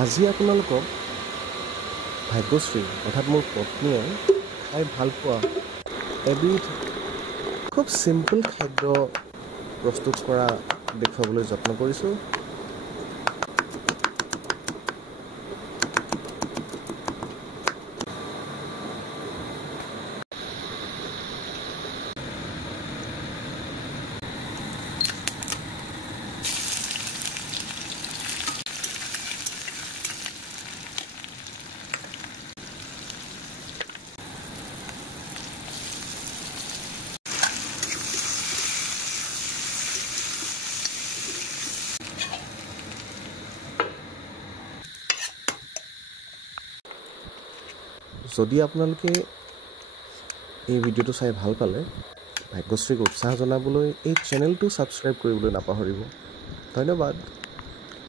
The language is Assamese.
আজি আপোনালোকক ভাগ্যশ্ৰী অৰ্থাৎ মোৰ পত্নীয়ে খাই ভাল পোৱা এবিধ খুব সিম্পল খাদ্য প্ৰস্তুত কৰা দেখুৱাবলৈ যত্ন কৰিছোঁ। যদি আপোনালোকে এই ভিডিঅ'টো চাই ভাল পালে ভাগ্যশ্ৰীক উৎসাহ জনাবলৈ এই চেনেলটো ছাবস্ক্ৰাইব কৰিবলৈ নাপাহৰিব। ধন্যবাদ।